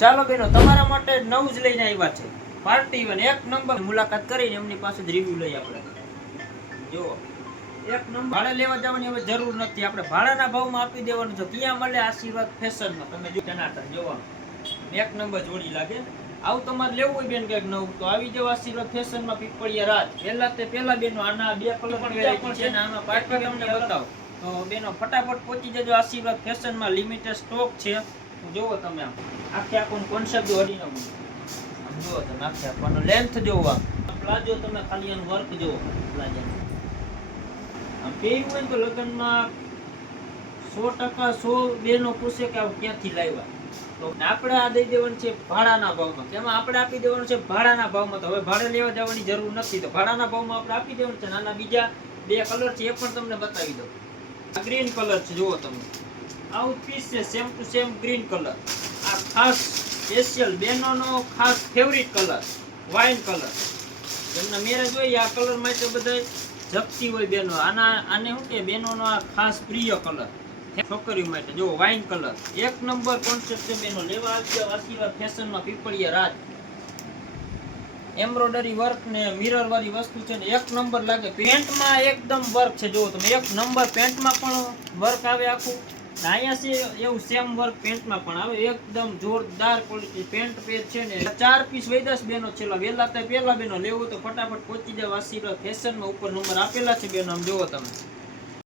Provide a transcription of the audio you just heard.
ચાલો બેનો, તમારા માટે નવું જ લઈને આવ્યા છે પાર્ટી વેર એક નંબર. મુલાકાત કરીને એમની પાસે રિવ્યુ લઈ આપણે. જો એક નંબર. ભાડે લેવા જવાની હવે જરૂર નથી, આપણે ભાડાના ભાવમાં આપી દેવાનું છે. ત્યાં મળે આશીર્વાદ ફેશનમાં. તમે જો ટનાટન જોવાનું એક નંબર જોડી લાગે. આવું તમારે લેવું હોય બેન કઈક નવું તો આવી જાવ આશીર્વાદ ફેશનમાં, પીપળિયા રાજ. પેલા બેનો આના બે કલર પણ વેરાયટી છે ને આમાં પાર્ટી તમને બતાવો તો બેનો ફટાફટ પહોંચી જજો આશીર્વાદ ફેશનમાં. લિમિટેડ સ્ટોક છે. જોવો તમે આખું કોન્સેપ્ટ હડીનો આમ જોવો તમે આખું લેન્થ જોવો. પ્લાઝો તમે ખાલી એનું વર્ક જોવો. પ્લાઝો આમ પહેર્યું હોય તો લગ્નમાં 100% 100 બેનો પૂછે કે આ ક્યાંથી લાવ્યા. તો આપણે આ દઈ દેવાનું છે ભાડાના ભાવમાં. કેમાં આપણે આપી દેવાનું છે ભાડાના ભાવમાં. તો હવે ભાડે લેવા જવાની જરૂર નથી, તો ભાડાના ભાવમાં આપણે આપી દેવાનું છે. નાના બીજા બે કલર છે એ પણ તમને બતાવી દઉં. આ ગ્રીન કલર છે, જુઓ તમે આવું પીસ છે same to same green colour. આ ખાસ સ્પેશિયલ બેનોનો ખાસ ફેવરિટ કલર વાઇન કલર. જેમના મેરેજ હોય આ કલર માટે બધા જપતી હોય બેનો. આને શું કે બેનોનો આ ખાસ પ્રિય કલર છોકરીઓ માટે. જો વાઇન કલર એક નંબર કોન્સેપ્ટ છે બેનો. લેવા આવજો આશીર્વાદ ફેશનમાં, પીપળિયા રાજ. એમ્બ્રોઇડરી વર્ક ને મિરર વાળી વસ્તુ છે ને એક નંબર લાગે. પેન્ટમાં એકદમ વર્ક છે, જો તમે એક નંબર. પેન્ટમાં પણ વર્ક આવે આખું. અહીંયા છે એવું સેમ વર્ક પેન્ટમાં પણ આવે. એકદમ જોરદાર ક્વોલિટી પેન્ટ પેજ છે ને. 4 પીસ વૈદાસ બેનો છે. પેલા બેનો લેવું તો ફટાફટ પહોંચી જાવ આશીર્વાદ ફેશનમાં. ઉપર નંબર આપેલા છે બેનો, આમ જોવો તમે.